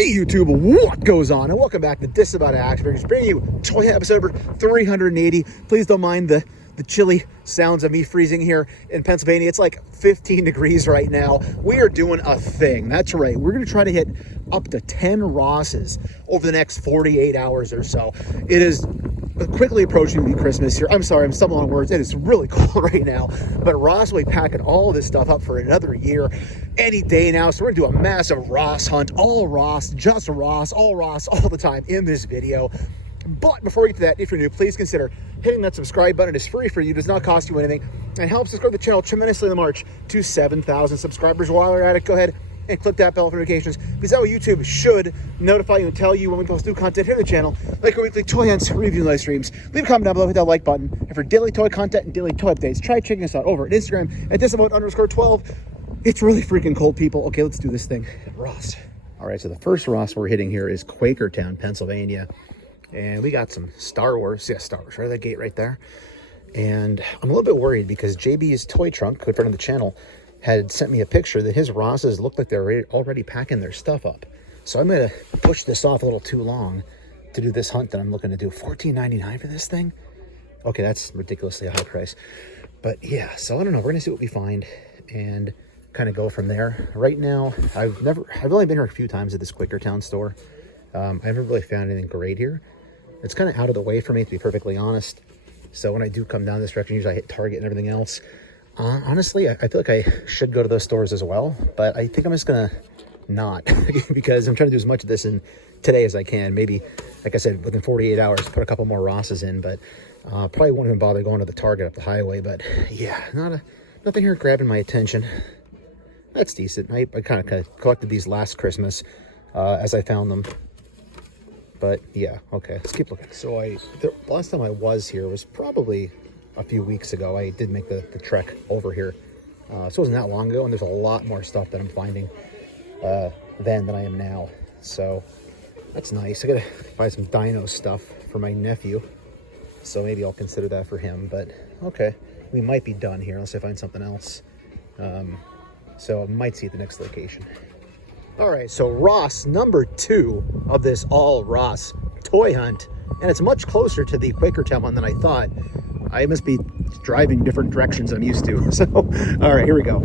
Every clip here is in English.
Hey YouTube, what goes on? And welcome back to Disavowed Action Figures, bringing you toy episode number 380. Please don't mind the chilly sounds of me freezing here in Pennsylvania. It's like 15 degrees right now. We are doing a thing. That's right. We're going to try to hit up to 10 Rosses over the next 48 hours or so. It is quickly approaching the Christmas here. I'm sorry, I'm stumbling on words. It is really cold right now, but Ross will be packing all this stuff up for another year any day now. So we're gonna do a massive Ross hunt, all Ross, just Ross, all the time in this video. But before we get to that, if you're new, please consider hitting that subscribe button. It is free for you, does not cost you anything, and helps us grow the channel tremendously in the march to 7,000 subscribers. While you're at it, go ahead and click that bell for notifications, because that way YouTube should notify you and tell you when we post new content here on the channel, like our weekly toy hunts, review, and live streams. Leave a comment down below, hit that like button. And for daily toy content and daily toy updates, try checking us out over at Instagram at Disavowed_12. It's really freaking cold, people. Okay, let's do this thing. Ross. All right, so the first Ross we're hitting here is Quakertown, Pennsylvania. And we got some Star Wars. Yeah, Star Wars, right at that gate right there. And I'm a little bit worried because JB's Toy Trunk, good friend of the channel, had sent me a picture that his Rosses looked like they were already packing their stuff up. So I'm going to push this off a little too long to do this hunt that I'm looking to do. $14.99 for this thing? Okay, that's ridiculously a high price. But yeah, so I don't know. We're going to see what we find and kind of go from there. Right now, I've only been here a few times at this Quakertown store. I haven't really found anything great here. It's kind of out of the way for me, to be perfectly honest. So when I do come down this direction, usually I hit Target and everything else. Honestly, I feel like I should go to those stores as well, but I think I'm just gonna not because I'm trying to do as much of this in today as I can. Maybe, like I said, within 48 hours, put a couple more Rosses in, but probably won't even bother going to the Target up the highway. But yeah, nothing here grabbing my attention. That's decent. I kind of collected these last Christmas as I found them. But yeah, okay, let's keep looking. So the last time I was here was probably a few weeks ago. I did make the trek over here. So it wasn't that long ago, and there's a lot more stuff that I'm finding then than I am now. So that's nice. I gotta buy some dino stuff for my nephew. So maybe I'll consider that for him, but okay. We might be done here unless I find something else. So I might see at the next location. All right, so Ross number 2 of this all Ross toy hunt, and it's much closer to the Quakertown one than I thought. I must be driving different directions I'm used to. So, all right, here we go.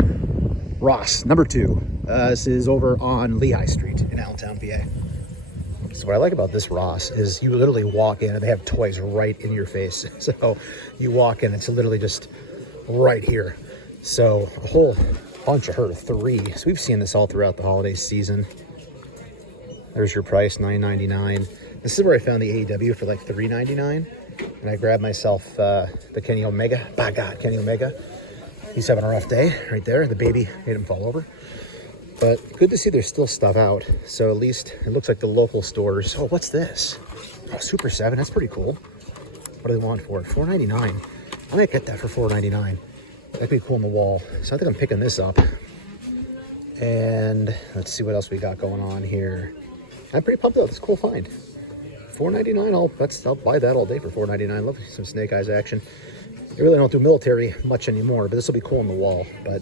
Ross number 2. This is over on Lehigh Street in Allentown, PA. So what I like about this Ross is you literally walk in and they have toys right in your face. So you walk in, it's literally just right here. So a whole bunch of her, 3. So we've seen this all throughout the holiday season. There's your price, $9.99. This is where I found the AEW for like $3.99. And I grabbed myself the Kenny Omega. By God, Kenny Omega. He's having a rough day right there. The baby made him fall over. But good to see there's still stuff out. So at least it looks like the local stores. Oh, what's this? Oh, Super 7. That's pretty cool. What do they want for it? $4.99. I might get that for $4.99. That'd be cool on the wall. So I think I'm picking this up. And let's see what else we got going on here. I'm pretty pumped out. It's a cool find. $4.99. I'll buy that all day for $4.99. Love some Snake Eyes action. I really don't do military much anymore, but this will be cool on the wall. But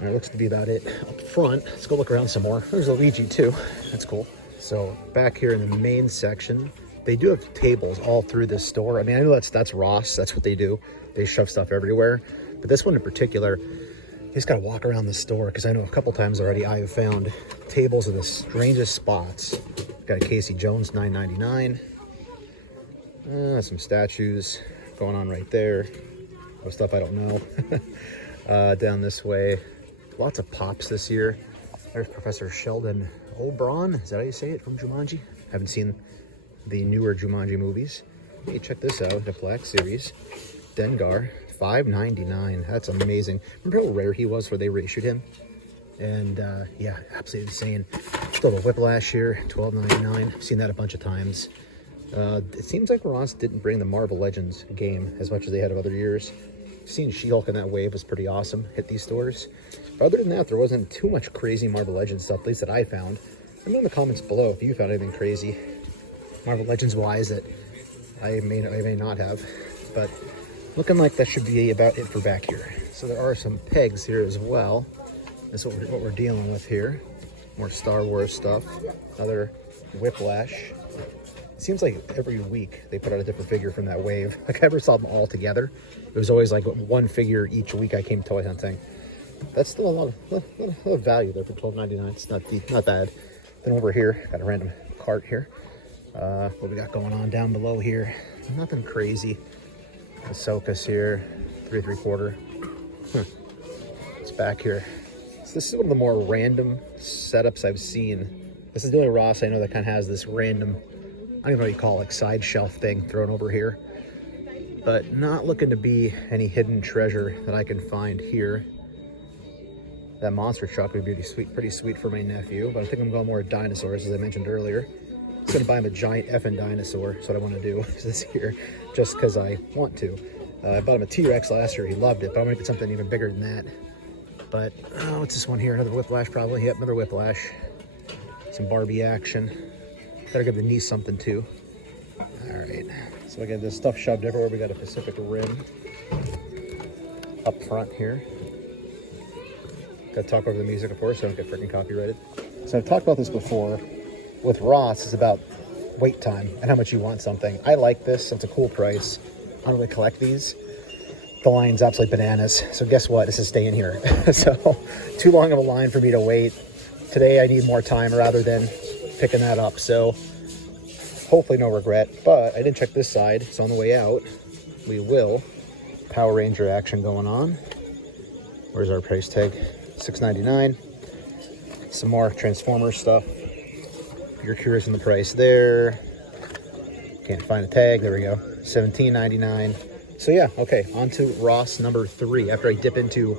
it looks to be about it up front. Let's go look around some more. There's a Luigi too. That's cool. So back here in the main section, they do have tables all through this store. I mean, I know that's Ross. That's what they do. They shove stuff everywhere. But this one in particular, you just gotta walk around the store, because I know a couple times already I have found tables in the strangest spots. Got a Casey Jones, $9.99. Some statues going on right there. Oh, stuff I don't know. Down this way, lots of pops this year. There's Professor Sheldon Oberon. Is that how you say it, from Jumanji? Haven't seen the newer Jumanji movies. Hey, check this out, the Black Series. Dengar. $5.99. That's amazing. Remember how rare he was before they reissued him? And yeah, absolutely insane. Still have a Whiplash here, $12.99. I've seen that a bunch of times. It seems like Ross didn't bring the Marvel Legends game as much as they had of other years. Seeing She-Hulk in that wave was pretty awesome. Hit these stores. But other than that, there wasn't too much crazy Marvel Legends stuff, at least that I found. Let me know in the comments below if you found anything crazy Marvel Legends wise that I may not have. But looking like that should be about it for back here. So there are some pegs here as well. That's what we're dealing with here. More Star Wars stuff. Another Whiplash. It seems like every week they put out a different figure from that wave. Like, I never saw them all together. It was always like one figure each week I came toy hunting. That's still a lot of value there for $12.99. It's not bad. Then over here, got a random cart here. What we got going on down below here? Nothing crazy. Ahsoka's here, 3 3/4. It's back here. So this is one of the more random setups I've seen. This is the only Ross I know that kind of has this random, I don't even know what you call it, like side shelf thing thrown over here. But not looking to be any hidden treasure that I can find here. That monster truck would be pretty sweet for my nephew, but I think I'm going more dinosaurs, as I mentioned earlier. I'm gonna buy him a giant effing dinosaur. That's what I want to do this year, just because I want to. I bought him a T-Rex last year. He loved it, but I'm gonna get something even bigger than that. But what's this one here? Another Whiplash, probably. Yep, another Whiplash. Some Barbie action. Better give the niece something too. All right. So we got this stuff shoved everywhere. We got a Pacific Rim up front here. Got to talk over the music, of course, so I don't get freaking copyrighted. So I've talked about this before. With Ross, it's about wait time and how much you want something. I like this. It's a cool price. I don't really collect these. The line's absolutely bananas. So guess what? This is staying here. So too long of a line for me to wait. Today I need more time rather than picking that up. So hopefully no regret. But I didn't check this side. So on the way out, we will. Power Ranger action going on. Where's our price tag? $6.99. Some more Transformers stuff. If you're curious on the price there. Can't find a tag. There we go. $17.99. So yeah, okay, on to Ross number 3. After I dip into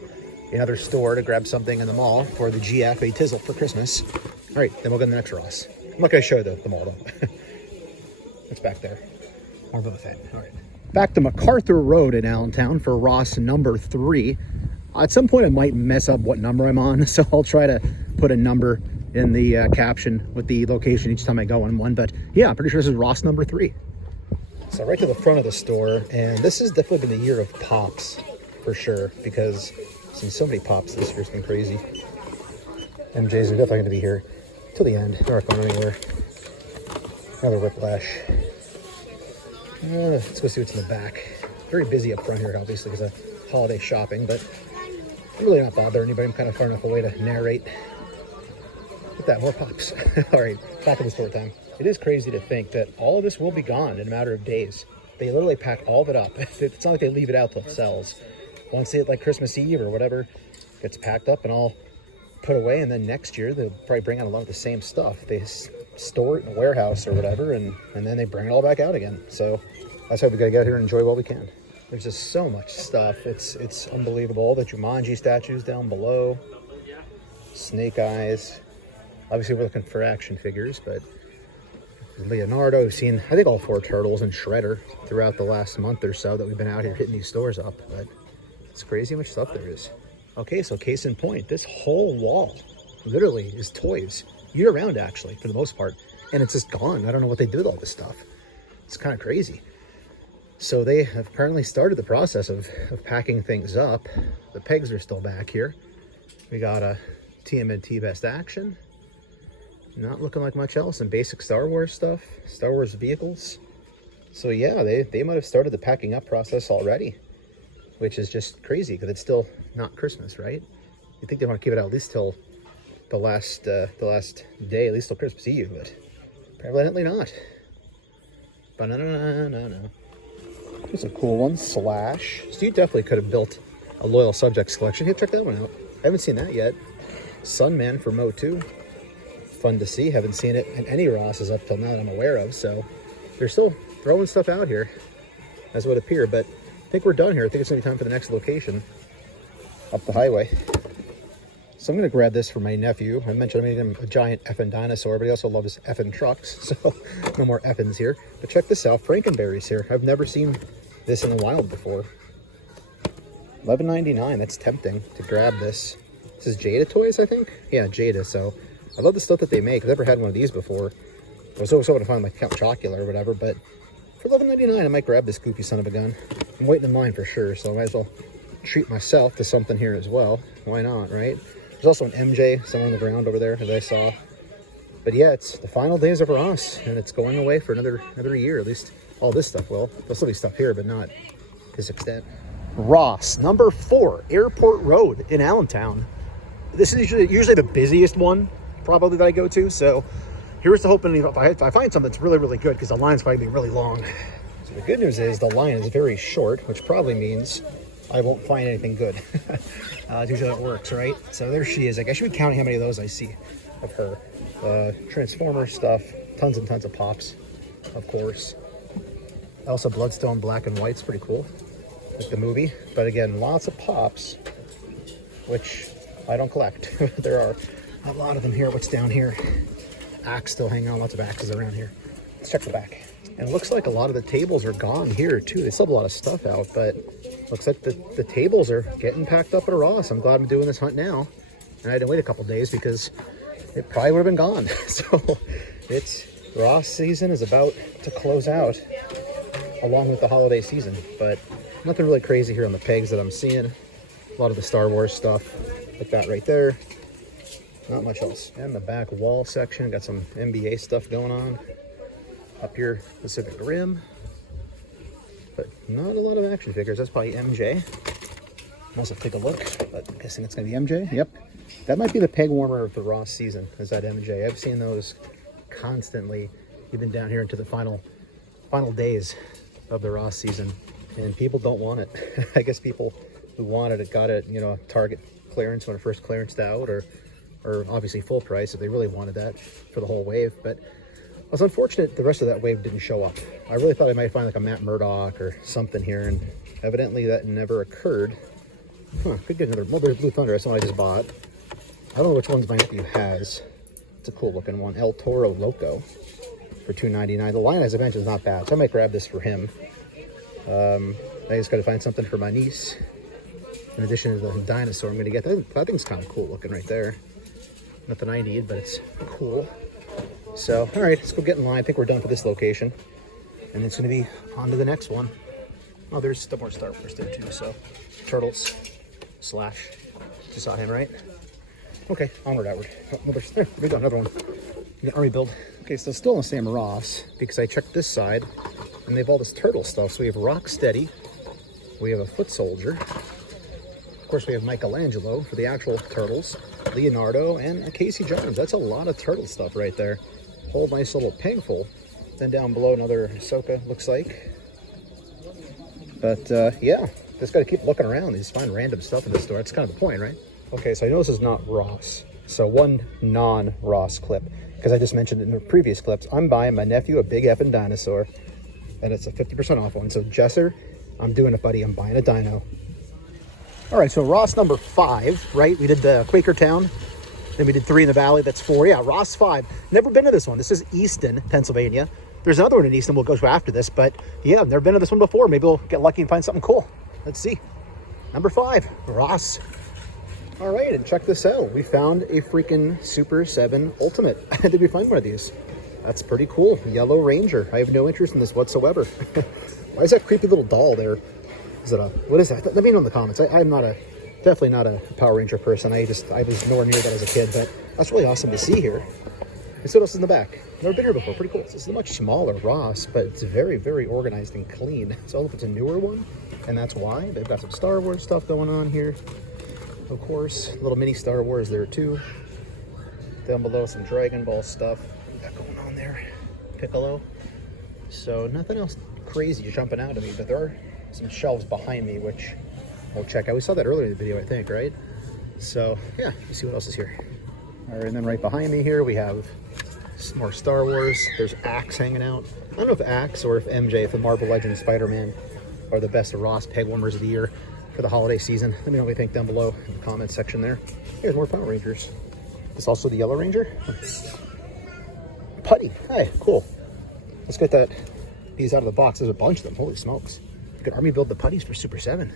another store to grab something in the mall for the GF, a Tizzle for Christmas. All right, then we'll go to the next Ross. I'm not going to show you the mall though. It's back there. More Boba Fett. All right. Back to MacArthur Road in Allentown for Ross number 3. At some point I might mess up what number I'm on, so I'll try to put a number in the caption with the location each time I go on one. But yeah, I'm pretty sure this is Ross number 3. So right to the front of the store, and this has definitely been the year of pops for sure, because I've seen so many pops this year. It's been crazy. MJs are definitely going to be here till the end. They're not going anywhere. Another Whiplash. Let's go see what's in the back. Very busy up front here, obviously, because of holiday shopping, but I'm really not bothering anybody. I'm kind of far enough away to narrate. Look at that, more pops. All right, back to the store time. It is crazy to think that all of this will be gone in a matter of days. They literally pack all of it up. It's not like they leave it out till it sells. Once it, like Christmas Eve or whatever, gets packed up and all put away, and then next year they'll probably bring out a lot of the same stuff. They store it in a warehouse or whatever, and then they bring it all back out again. So that's why we gotta get out here and enjoy what we can. There's just so much stuff. It's unbelievable. All the Jumanji statues down below. Snake Eyes. Obviously we're looking for action figures, but Leonardo, we've seen, I think, all 4 Turtles and Shredder throughout the last month or so that we've been out here hitting these stores up, but it's crazy how much stuff there is. Okay, so case in point, this whole wall literally is toys, year-round actually, for the most part, and it's just gone. I don't know what they do with all this stuff. It's kind of crazy. So they have apparently started the process of packing things up. The pegs are still back here. We got a TMNT Best Action. Not looking like much else, and basic Star Wars stuff, Star Wars vehicles. So yeah, they might have started the packing up process already, which is just crazy because it's still not Christmas, right? You think they want to keep it out at least till the last day, at least till Christmas Eve, but evidently not. But no. Here's a cool one, Slash. So you definitely could have built a Loyal Subjects collection. Hey, check that one out. I haven't seen that yet. Sunman for MOTU. Fun to see. Haven't seen it in any Rosses up till now that I'm aware of, so they're still throwing stuff out here, as would appear. But I think we're done here. I think it's gonna be time for the next location up the highway. So I'm gonna grab this for my nephew. I mentioned I made him a giant effing dinosaur, but he also loves effing trucks, so no more effins here. But check this out, Frankenberry's here. I've never seen this in the wild before. $11.99. That's tempting to grab this. This is Jada Toys, I think. Yeah, Jada. So I love the stuff that they make. I've never had one of these before. I was always hoping to find like Count Chocula or whatever, but for $11.99, I might grab this goofy son of a gun. I'm waiting in line for sure, so I might as well treat myself to something here as well. Why not, right? There's There's also an MJ somewhere on the ground over there that I saw. But yeah, it's the final days of Ross, and it's going away for another year. At least all this stuff will. There'll still be stuff here, but not to this extent. Ross, number 4, Airport Road in Allentown. This is usually the busiest one, probably, that I go to. So here's the hoping if I find something that's really, really good, because the line's probably being really long. So the good news is the line is very short, which probably means I won't find anything good. Usually it works, right? So there she is. Like, I should be counting how many of those I see of her. Transformer stuff, tons and tons of pops, of course. Also Bloodstone black and white's pretty cool, like the movie. But again, lots of pops, which I don't collect. There are a lot of them here. What's down here? Axe still hanging on, lots of axes around here. Let's check the back. And it looks like a lot of the tables are gone here too. They still have a lot of stuff out, but looks like the tables are getting packed up at a Ross. I'm glad I'm doing this hunt now. And I didn't wait a couple days because it probably would have been gone. So it's Ross season is about to close out along with the holiday season, but nothing really crazy here on the pegs that I'm seeing. A lot of the Star Wars stuff, like that right there. Not much else. And the back wall section, got some NBA stuff going on. Up here, Pacific Rim. But not a lot of action figures. That's probably MJ. Also take a look, but I'm guessing it's gonna be MJ. Yep. That might be the peg warmer of the Ross season, is that MJ. I've seen those constantly, even down here into the final days of the Ross season, and people don't want it. I guess people who wanted it got it, you know, Target clearance when it first clearanced out, or obviously full price if they really wanted that for the whole wave. But I was unfortunate the rest of that wave didn't show up. I really thought I might find like a Matt Murdock or something here, and evidently that never occurred. Huh, could get another, well, there's Blue Thunder, that's the one I just bought. I don't know which ones my nephew has. It's a cool looking one. El Toro Loco for $2.99. The line, as I mentioned, is not bad, so I might grab this for him. I just got to find something for my niece. In addition to the dinosaur I'm going to get. That thing's kind of cool looking right there. Nothing I need, but it's cool. So, all right, let's go get in line. I think we're done for this location. And it's going to be on to the next one. Oh, there's still more Star Wars there too, so. Turtles. Slash. You saw him, right? Okay, onward, outward. Oh, there we go, another one. Unrivaled. Okay, so still in the same Ross, because I checked this side, and they have all this turtle stuff. So we have Rocksteady, we have a Foot Soldier, of course we have Michelangelo for the actual turtles, Leonardo, and a Casey Jones. That's a lot of turtle stuff right there. Whole nice little peg full. Then down below another Ahsoka, looks like. But yeah, just got to keep looking around. You just find random stuff in this store. That's kind of the point, right? Okay, so I know this is not Ross. So one non-Ross clip, because I just mentioned it in the previous clips. I'm buying my nephew a big effing dinosaur, and it's a 50% off one. So Jesser, I'm doing it, buddy. I'm buying a dino. All right, so Ross number 5, right? We did the Quakertown, then we did 3 in the Valley. That's 4. Yeah, Ross 5. Never been to this one. This is Easton, Pennsylvania. There's another one in Easton we'll go to after this, but yeah, I've never been to this one before. Maybe we'll get lucky and find something cool. Let's see. Number 5, Ross. All right, and check this out. We found a freaking Super 7 Ultimate. Did we find one of these? That's pretty cool. Yellow Ranger. I have no interest in this whatsoever. Why is that creepy little doll there? Is it a, what is that? Let me know in the comments. I'm not definitely not a Power Ranger person. I was nowhere near that as a kid, but that's really awesome to see here. And so what else is in the back? Never been here before. Pretty cool. This is a much smaller Ross, but it's very, very organized and clean. So I don't know if it's a newer one, and that's why. They've got some Star Wars stuff going on here. Of course, little mini Star Wars there too. Down below, some Dragon Ball stuff. Got going on there. Piccolo. So nothing else crazy jumping out at me, but there are some shelves behind me, which I'll check out. We saw that earlier in the video, I think, right? So yeah, you see what else is here. All right, and then right behind me here, we have some more Star Wars. There's Axe hanging out. I don't know if Axe or if MJ, if the Marvel Legends Spider-Man are the best Ross peg warmers of the year for the holiday season. Let me know what you think down below in the comments section there. Here's more Power Rangers. This also the Yellow Ranger. Putty. Hey, cool. Let's get these out of the box. There's a bunch of them. Holy smokes. You could army build the putties for Super 7.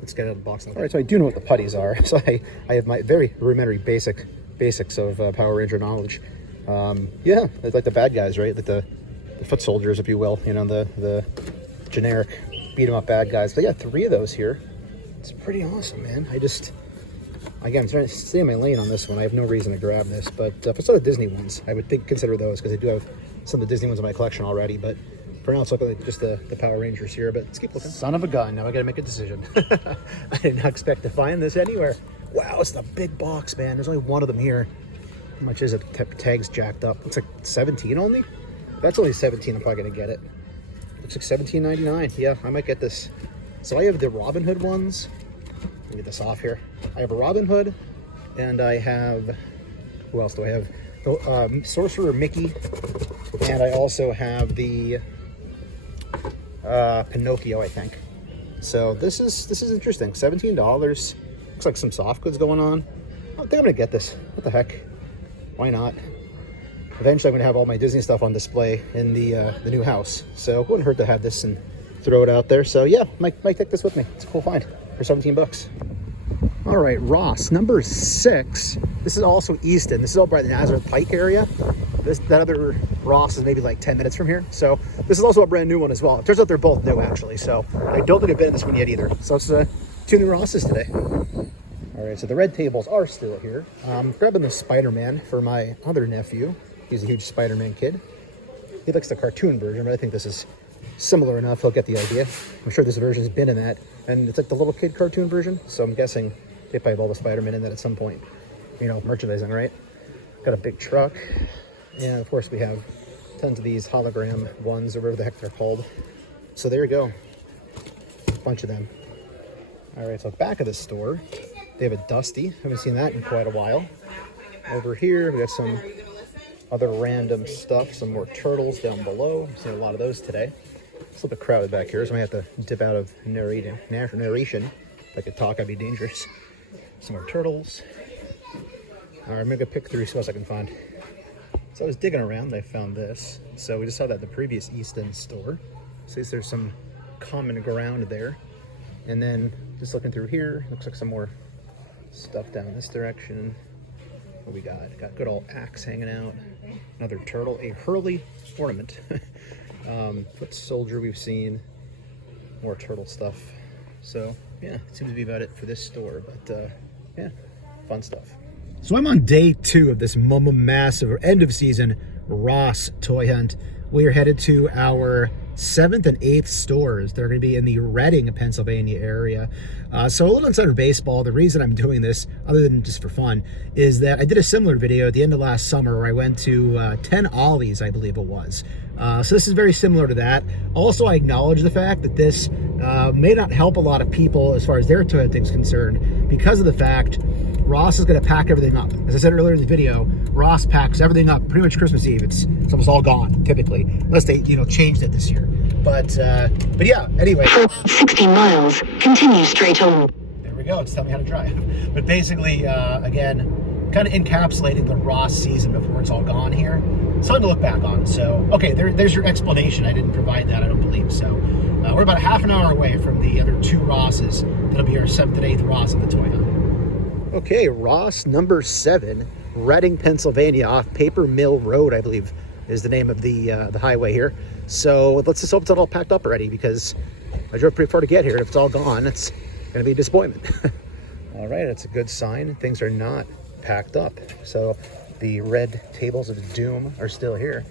Let's get it out of the box. All right, so I do know what the putties are. So I have my very rudimentary basics of Power Ranger knowledge. Yeah, it's like the bad guys, right? Like the foot soldiers, if you will. You know, the generic beat 'em up bad guys. But yeah, 3 of those here. It's pretty awesome, man. Again, I'm trying to stay in my lane on this one. I have no reason to grab this, but for some of the Disney ones, I would consider those because I do have some of the Disney ones in my collection already. But for now, it's looking like just the Power Rangers here. But let's keep looking. Son of a gun! Now I got to make a decision. I did not expect to find this anywhere. Wow, it's a big box, man. There's only one of them here. How much is it? The tag's jacked up. It's like 17 only. If that's only 17. I'm probably gonna get it. Looks like $17.99. Yeah, I might get this. So I have the Robin Hood ones. Let me get this off here. I have a Robin Hood, and I have, who else do I have? The Sorcerer Mickey, and I also have the Pinocchio, I think. So this is interesting. $17. Looks like some soft goods going on. I think I'm gonna get this. What the heck? Why not? Eventually, I'm gonna have all my Disney stuff on display in the new house. So it wouldn't hurt to have this and throw it out there. So yeah, might take this with me. It's a cool find for 17 bucks. All right, Ross, number 6. This is also Easton. This is all by the Nazareth Pike area. That other Ross is maybe like 10 minutes from here. So this is also a brand new one as well. It turns out they're both new, actually. So I don't think I've been in this one yet either. So it's 2 new Rosses today. All right, so the red tables are still here. I'm grabbing the Spider-Man for my other nephew. He's a huge Spider-Man kid. He likes the cartoon version, but I think this is similar enough. He'll get the idea. I'm sure this version's been in that. And it's like the little kid cartoon version. So I'm guessing they probably have all the Spider-Man in that at some point. You know, merchandising, right? Got a big truck. And of course we have tons of these hologram ones or whatever the heck they're called. So there you go. A bunch of them. All right, so back of the store, they have a Dusty. Haven't seen that in quite a while. Over here, we got some other random stuff. Some more turtles down below. I've seen a lot of those today. It's a little bit crowded back here, so I might have to dip out of narration. If I could talk, I'd be dangerous. Some more turtles. All right, I'm gonna pick through, see what else I can find. So I was digging around, and I found this. So we just saw that in the previous Easton store. So there's some common ground there. And then just looking through here, looks like some more stuff down this direction. What we got? Got good old axe hanging out. Another turtle, a Hurley ornament. Foot soldier we've seen. More turtle stuff. So yeah, it seems to be about it for this store. But yeah, fun stuff. So I'm on day 2 of this massive end of season Ross toy hunt. We are headed to our 7th and 8th stores. They're going to be in the Reading, Pennsylvania area. So a little insider baseball. The reason I'm doing this, other than just for fun, is that I did a similar video at the end of last summer where I went to 10 Ollies, I believe it was. So this is very similar to that. Also, I acknowledge the fact that this may not help a lot of people as far as their toy hunting is concerned because of the fact Ross is going to pack everything up. As I said earlier in the video, Ross packs everything up pretty much Christmas Eve. It's almost all gone, typically, unless they, changed it this year. But yeah, anyway. 60 miles, continue straight on. There we go, it's telling me how to drive. But basically, again, kind of encapsulating the Ross season before it's all gone here. Something to look back on. So, okay, there's your explanation. I didn't provide that, I don't believe. So, we're about half an hour away from the other 2 Rosses. That'll be our 7th and 8th Ross of the toy hunt. Okay, Ross number 7, Reading, Pennsylvania, off Paper Mill Road, I believe is the name of the highway here. So let's just hope it's all packed up already, because I drove pretty far to get here. If it's all gone, it's going to be a disappointment. All right, that's a good sign. Things are not packed up. So the red tables of doom are still here.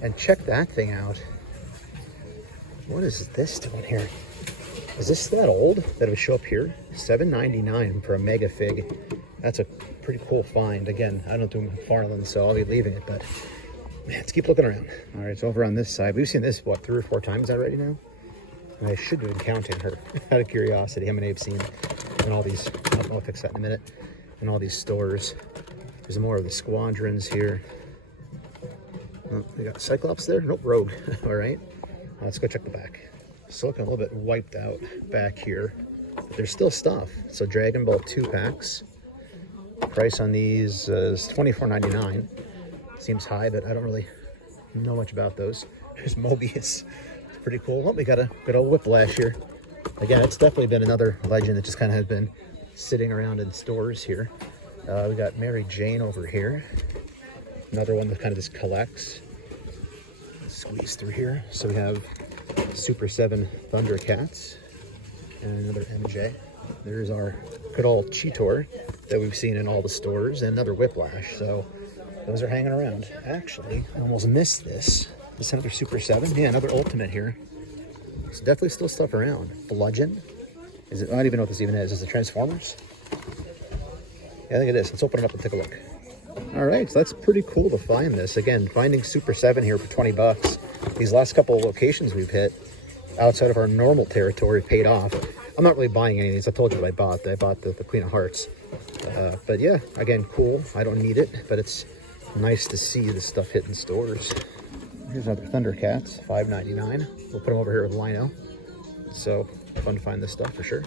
And check that thing out. What is this doing here? Is this that old that it would show up here? $7.99 for a mega fig. That's a pretty cool find. Again, I don't do McFarlane, so I'll be leaving it, but man, let's keep looking around. All right, so over on this side, we've seen this, what, 3 or 4 times already now? And I should have been counting her out of curiosity, how many I've seen in all these, I'll fix that in a minute, in all these stores. There's more of the squadrons here. Oh, we got Cyclops there? Nope, Rogue. All right, let's go check the back. It's looking a little bit wiped out back here, but there's still stuff. So Dragon Ball 2 packs. Price on these is $24.99. Seems high, but I don't really know much about those. There's Mobius. It's pretty cool. Oh, we got a good old Whiplash here. Again, it's definitely been another legend that just kind of has been sitting around in stores here. We got Mary Jane over here. Another one that kind of just collects. Let's squeeze through here. So we have Super 7 Thundercats and another MJ. There's our good old Cheetor that we've seen in all the stores, and another Whiplash. So those are hanging around. Actually, I almost missed this. This another Super 7. Yeah, another Ultimate here. So definitely still stuff around. Bludgeon. Is it? I don't even know what this even is. Is it Transformers? Yeah, I think it is. Let's open it up and take a look. All right, so that's pretty cool to find this. Again, finding Super 7 here for 20 bucks. These last couple of locations we've hit outside of our normal territory paid off. I'm not really buying any of these. I told you what I bought. I bought the Queen of Hearts. But yeah, again, cool. I don't need it, but it's nice to see this stuff hitting stores. Here's another Thundercats, $5.99. We'll put them over here with Lino. So fun to find this stuff for sure.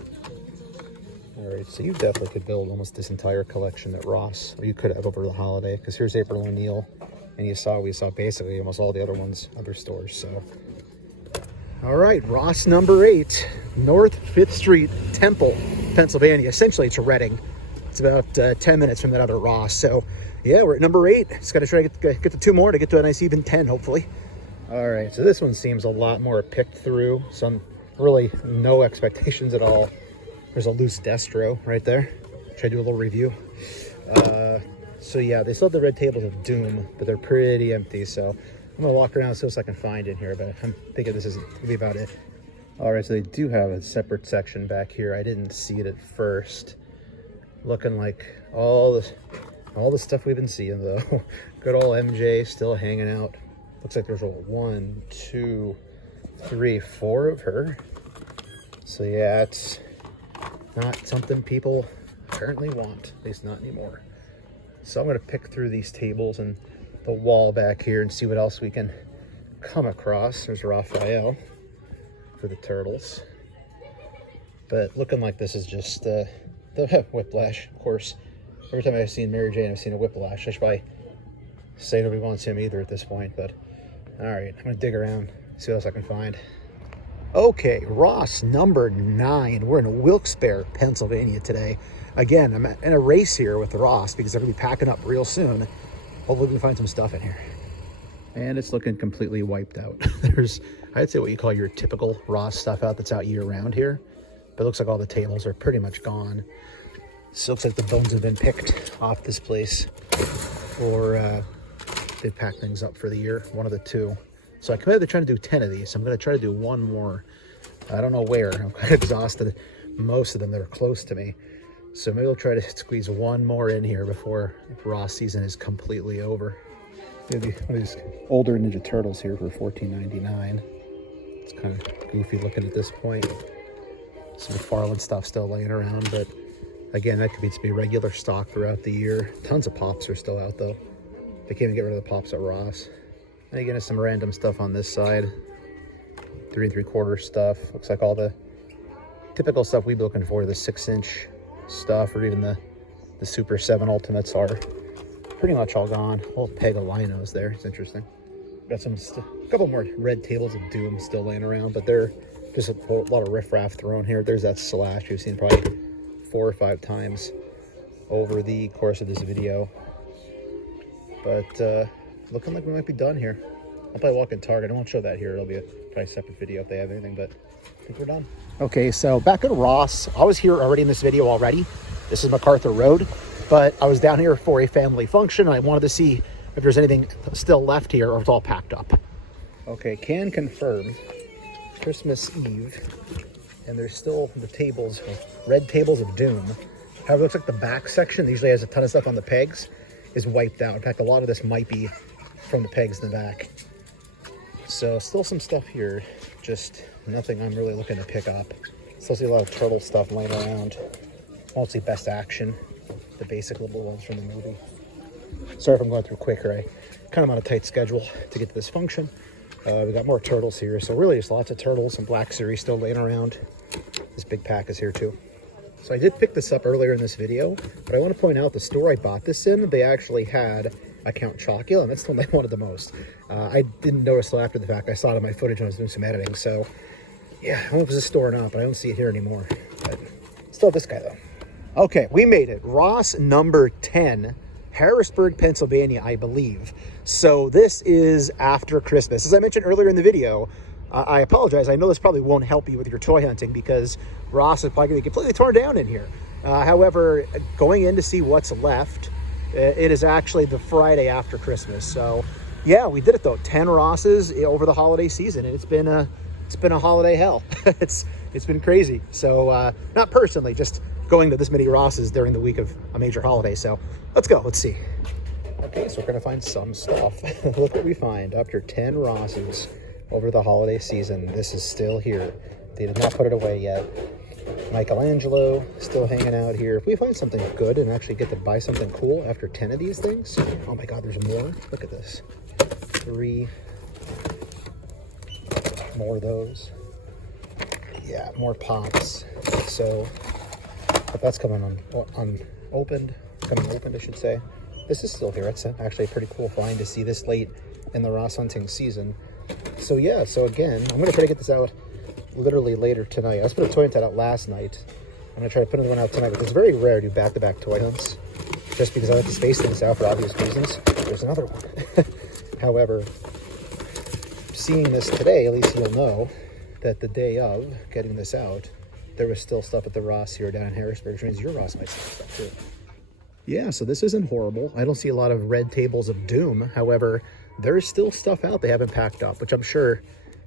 All right, so you definitely could build almost this entire collection at Ross, or you could have over the holiday, because here's April O'Neil, and we saw basically almost all the other ones, other stores. So, all right, Ross number 8, North 5th Street, Temple, Pennsylvania. Essentially, it's Reading. It's about 10 minutes from that other Ross. So, yeah, we're at number 8. Just got to try to get to 2 more to get to a nice even 10, hopefully. All right, so this one seems a lot more picked through. Some really no expectations at all. There's a loose Destro right there. Try to do a little review. So yeah, they still have the red tables of Doom, but they're pretty empty. So I'm gonna walk around and see what I can find in here, but I'm thinking this isn't gonna be about it. All right, so they do have a separate section back here. I didn't see it at first. Looking like all the stuff we've been seeing though. Good old MJ still hanging out. Looks like there's a 1, 2, 3, 4 of her. So yeah, it's not something people apparently want, at least not anymore. So I'm going to pick through these tables and the wall back here and see what else we can come across. There's Raphael for the Turtles. But looking like this is just the Whiplash, of course. Every time I've seen Mary Jane, I've seen a Whiplash. I should probably say nobody wants him either at this point, but all right, I'm going to dig around, see what else I can find. Okay, Ross number 9. We're in Wilkes-Barre, Pennsylvania today. Again, I'm in a race here with Ross because they're going to be packing up real soon. Hopefully we can find some stuff in here. And it's looking completely wiped out. There's, I'd say what you call your typical Ross stuff out that's out year round here. But it looks like all the tables are pretty much gone. So it looks like the bones have been picked off this place. Or they pack things up for the year, one of the two. So I committed to trying to do 10 of these. I'm going to try to do one more. I don't know where. I'm kind of exhausted. Most of them that are close to me. So maybe I'll try to squeeze one more in here before Ross season is completely over. Maybe one of these older Ninja Turtles here for $14.99. It's kind of goofy looking at this point. Some McFarlane stuff still laying around, but again, that could be regular stock throughout the year. Tons of pops are still out though. They can't even get rid of the pops at Ross. And again, some random stuff on this side. 3 3/4 stuff. Looks like all the typical stuff we'd be looking for, the 6-inch stuff, or even the Super 7 Ultimates are pretty much all gone. Old peg of Linos there. It's interesting. Got a couple more red tables of Doom still laying around, but they're just a lot of riffraff thrown here. There's that Slash you've seen probably 4 or 5 times over the course of this video. But looking like we might be done here. I'll probably walk in Target. I won't show that here. It'll be probably a separate video if they have anything, but I think we're done. Okay, so back at Ross. I was here already in this video already. This is MacArthur Road, but I was down here for a family function, and I wanted to see if there's anything still left here or if it's all packed up. Okay, can confirm Christmas Eve, and there's still the tables, red tables of Doom. However, it looks like the back section, that usually has a ton of stuff on the pegs, is wiped out. In fact, a lot of this might be from the pegs in the back. So still some stuff here, just nothing I'm really looking to pick up. Still see a lot of turtle stuff laying around. Mostly Best Action, the basic little ones from the movie. Sorry if I'm going through quicker. I kind of on a tight schedule to get to this function. We got more turtles here, so really just lots of turtles and Black Series still laying around. This big pack is here too. So I did pick this up earlier in this video, but I want to point out the store I bought this in, they actually had a Count Chocula, and that's the one I wanted the most. I didn't notice till after the fact. I saw it in my footage when I was doing some editing, so yeah, I don't know if it was a store or not, but I don't see it here anymore. But still this guy though. Okay, we made it. Ross number 10, Harrisburg, Pennsylvania, I believe. So this is after Christmas. As I mentioned earlier in the video, I apologize. I know this probably won't help you with your toy hunting because Ross is probably going to be completely torn down in here. However, going in to see what's left, it is actually the Friday after Christmas. So, yeah, we did it though. 10 Rosses over the holiday season, and it's been a holiday hell. it's been crazy. So, not personally, just going to this many Rosses during the week of a major holiday. So, let's go. Let's see. Okay, so we're gonna find some stuff. Look what we find after 10 Rosses over the holiday season. This is still here. They did not put it away yet. Michelangelo still hanging out here. If we find something good and actually get to buy something cool after 10 of these things, oh my God, there's more. Look at this. 3 more of those. Yeah, more pops. So, but that's coming unopened. Coming opened, I should say. This is still here. It's actually a pretty cool find to see this late in the Ross hunting season. So yeah, so again, I'm going to try to get this out literally later tonight. I was put a toy hunt out last night. I'm going to try to put another one out tonight, but it's very rare to do back-to-back toy hunts, just because I like to space things out for obvious reasons. There's another one. However, seeing this today, at least you'll know that the day of getting this out, there was still stuff at the Ross here down in Harrisburg, which means your Ross might see stuff too. Yeah, so this isn't horrible. I don't see a lot of red tables of doom. However, there's still stuff out they haven't packed up, which I'm sure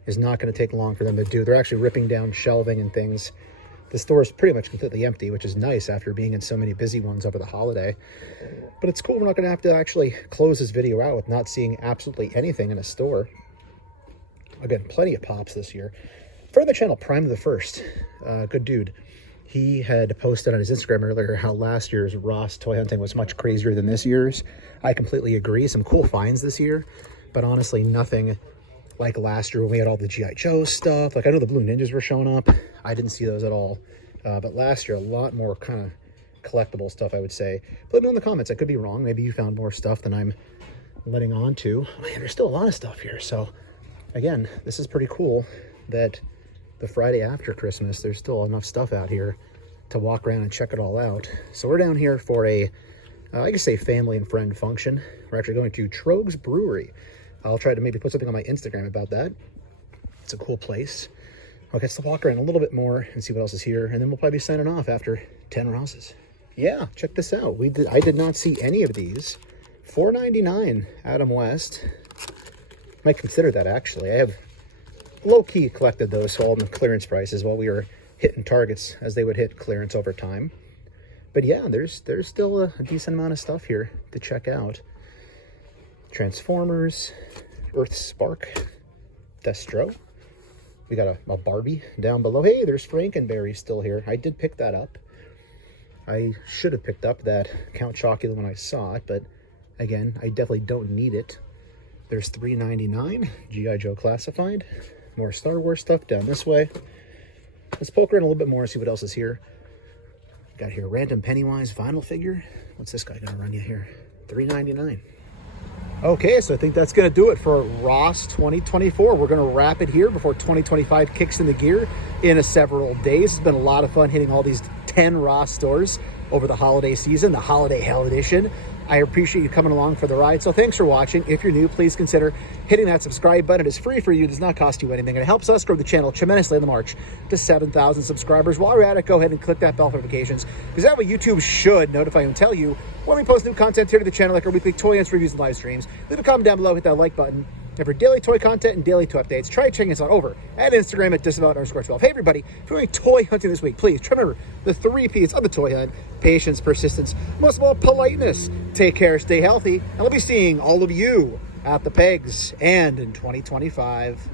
is not going to take long for them to do. They're actually ripping down shelving and things. The store is pretty much completely empty, which is nice after being in so many busy ones over the holiday. But it's cool. We're not going to have to actually close this video out with not seeing absolutely anything in a store. Again, plenty of pops this year. Friend of the channel, Prime the First, good dude. He had posted on his Instagram earlier how last year's Ross toy hunting was much crazier than this year's. I completely agree. Some cool finds this year, but honestly, nothing like last year when we had all the G.I. Joe stuff. Like, I know the Blue Ninjas were showing up. I didn't see those at all. But last year, a lot more kind of collectible stuff, I would say. Let me know in the comments. I could be wrong. Maybe you found more stuff than I'm letting on to. Man, there's still a lot of stuff here. So, again, this is pretty cool that the Friday after Christmas, there's still enough stuff out here to walk around and check it all out. So we're down here for a, I guess say family and friend function. We're actually going to Trogues Brewery. I'll try to maybe put something on my Instagram about that. It's a cool place. I'll get to walk around a little bit more and see what else is here. And then we'll probably be signing off after 10 Rosses. Yeah, check this out. I did not see any of these. $4.99 Adam West. Might consider that actually. I have low-key collected those, so all in the clearance prices while we were hitting targets as they would hit clearance over time. But yeah, there's still a decent amount of stuff here to check out. Transformers, Earth Spark, Destro. We got a Barbie down below. Hey, there's Frankenberry still here. I did pick that up. I should have picked up that Count Chocula when I saw it, but again, I definitely don't need it. There's $3.99, G.I. Joe Classified. More Star Wars stuff down this way. Let's poke around a little bit more and see what else is here. Got here random Pennywise vinyl figure. What's this guy gonna run you here? $3.99. Okay, so I think that's gonna do it for Ross 2024. We're gonna wrap it here before 2025 kicks into gear in several days. It's been a lot of fun hitting all these 10 Ross stores over the holiday season, the Holiday Hell Edition. I appreciate you coming along for the ride. So thanks for watching. If you're new, please consider hitting that subscribe button. It is free for you. It does not cost you anything. And it helps us grow the channel tremendously on the march to 7,000 subscribers. While you're at it, go ahead and click that bell for notifications, because that way YouTube should notify you and tell you when we post new content here to the channel, like our weekly toy hunts, reviews, and live streams. Leave a comment down below, hit that like button. And for daily toy content and daily toy updates, try checking us out over at Instagram at Disavowed_12. Hey everybody, if you're doing toy hunting this week, please remember the 3 P's of the toy hunt: patience, persistence, most of all, politeness. Take care, stay healthy, and we'll be seeing all of you at the pegs and in 2025.